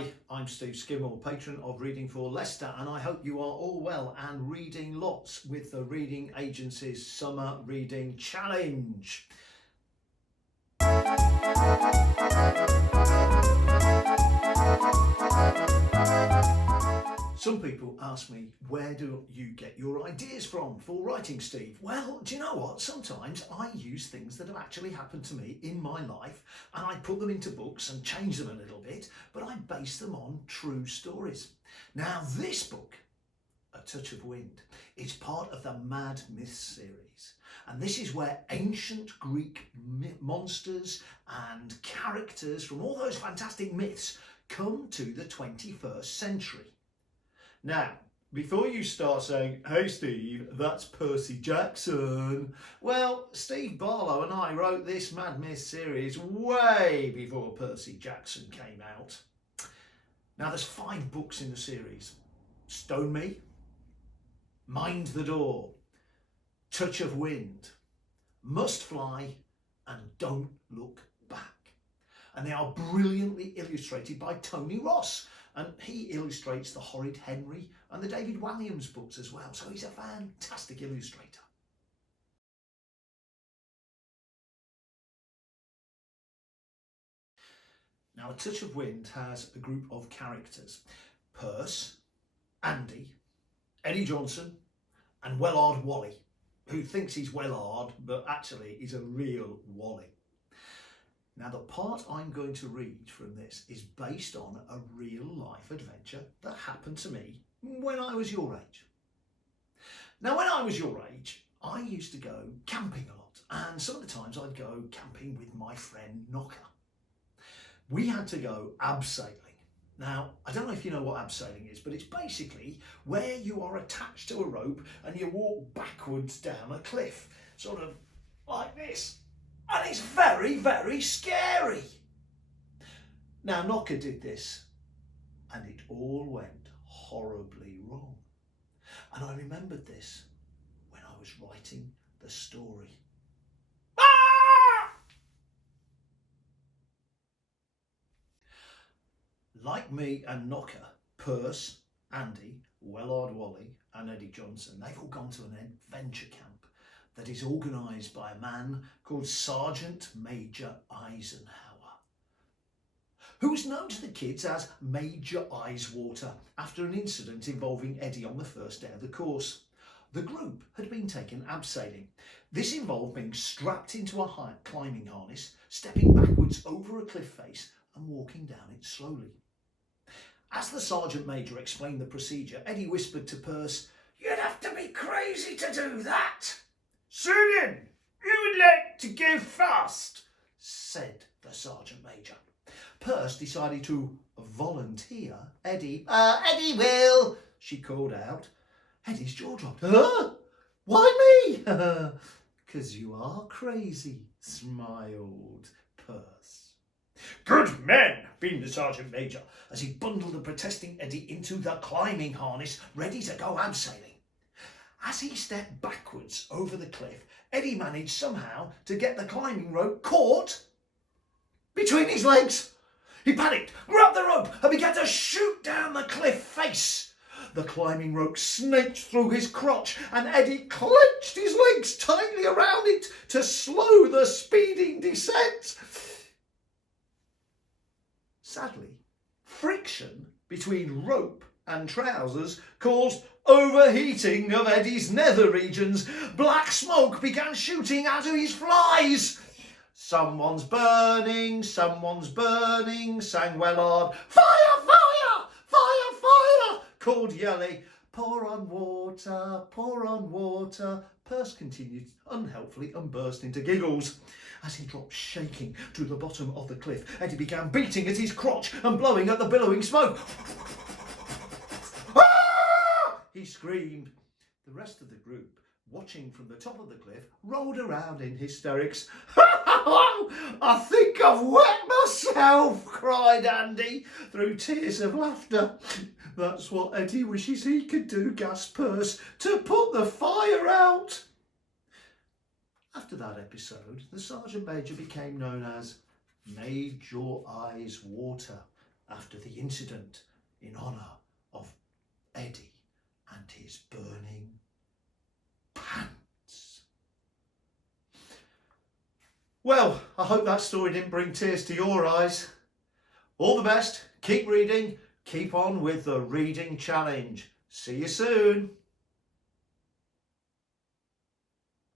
Hi, I'm Steve Skidmore, Patron of Reading for Leicester, and I hope you are all well and reading lots with the Reading Agency's Summer Reading Challenge. Some people ask me, where do you get your ideas from for writing, Steve? Well, do you know what? Sometimes I use things that have actually happened to me in my life and I put them into books and change them a little bit, but I base them on true stories. Now, this book, A Touch of Wind, is part of the Mad Myths series. And this is where ancient Greek monsters and characters from all those fantastic myths come to the 21st century. Now, before you start saying, hey Steve, that's Percy Jackson. Well, Steve Barlow and I wrote this Mad Myth series way before Percy Jackson came out. Now, there's 5 books in the series. Stone Me, Mind the Door, Touch of Wind, Must Fly, and Don't Look Back. And they are brilliantly illustrated by Tony Ross. And he illustrates the Horrid Henry and the David Walliams books as well. So he's a fantastic illustrator. Now, A Touch of Wind has a group of characters. Perce, Andy, Eddie Johnson, and Wellard Wally, who thinks he's Wellard, but actually is a real Wally. Now, the part I'm going to read from this is based on a real life adventure that happened to me when I was your age. Now, when I was your age, I used to go camping a lot, and some of the times I'd go camping with my friend Knocker. We had to go abseiling. Now, I don't know if you know what abseiling is, but it's basically where you are attached to a rope and you walk backwards down a cliff, sort of like this. And it's very, very scary. Now, Knocker did this and it all went horribly wrong. And I remembered this when I was writing the story. Ah! Like me and Knocker, Perce, Andy, Wellard Wally and Eddie Johnson, they've all gone to an adventure camp that is organised by a man called Sergeant Major Eisenhower, who's known to the kids as Major Eyeswater after an incident involving Eddie on the first day of the course. The group had been taken abseiling. This involved being strapped into a climbing harness, stepping backwards over a cliff face and walking down it slowly. As the Sergeant Major explained the procedure, Eddie whispered to Perce, "You'd have to be crazy to do that." "Sergeant, you would like to go fast," said the Sergeant Major. Perce decided to volunteer Eddie. Eddie will," she called out. Eddie's jaw dropped. "Huh? Why me?" "'Cause you are crazy," smiled Perce. "Good men," beamed the Sergeant Major as he bundled the protesting Eddie into the climbing harness, ready to go abseiling. As he stepped backwards over the cliff, Eddie managed somehow to get the climbing rope caught between his legs. He panicked, grabbed the rope and began to shoot down the cliff face. The climbing rope snaked through his crotch and Eddie clenched his legs tightly around it to slow the speeding descent. Sadly, friction between rope and trousers caused overheating of Eddie's nether regions. Black smoke began shooting out of his flies. "Someone's burning, someone's burning," sang Wellard. "Fire, fire, fire, fire," called Yelly. "Pour on water, pour on water," Perce continued unhelpfully and burst into giggles. As he dropped shaking to the bottom of the cliff, Eddie began beating at his crotch and blowing at the billowing smoke. He screamed. The rest of the group, watching from the top of the cliff, rolled around in hysterics. "I think I've wet myself," cried Andy through tears of laughter. "That's what Eddie wishes he could do," gasped Perce, "to put the fire out." After that episode, the Sergeant Major became known as Major Eyeswater after the incident in honour of Eddie and his burning pants. Well, I hope that story didn't bring tears to your eyes. All the best, keep reading, keep on with the reading challenge. See you soon.